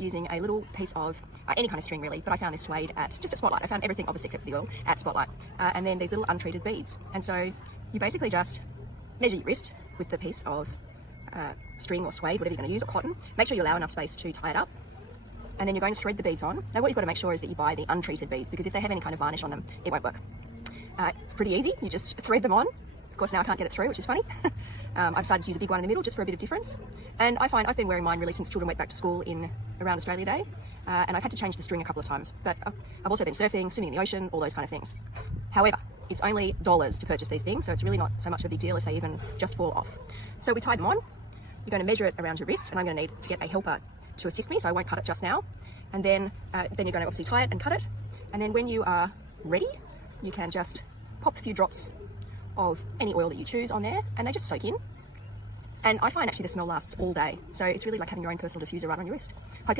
Using a little piece of any kind of string really, but I found this suede at just at Spotlight. I found everything obviously except for the oil at Spotlight. And then these little untreated beads. And so you basically just measure your wrist with the piece of string or suede, whatever you're going to use, or cotton. Make sure you allow enough space to tie it up. And then you're going to thread the beads on. Now what you've got to make sure is that you buy the untreated beads, because if they have any kind of varnish on them, it won't work. It's pretty easy. You just thread them on. Of course, now I can't get it through, which is funny. I've decided to use a big one in the middle just for a bit of difference. And I find I've been wearing mine really since children went back to school in around Australia Day. And I've had to change the string a couple of times. But I've also been surfing, swimming in the ocean, all those kind of things. However, it's only dollars to purchase these things, so it's really not so much of a big deal if they even just fall off. So we tie them on. You're going to measure it around your wrist, and I'm going to need to get a helper to assist me, so I won't cut it just now. And then you're going to obviously tie it and cut it. And then when you are ready, you can just pop a few drops of any oil that you choose on there, and they just soak in. And I find actually the smell lasts all day, so it's really like having your own personal diffuser right on your wrist. Hope you like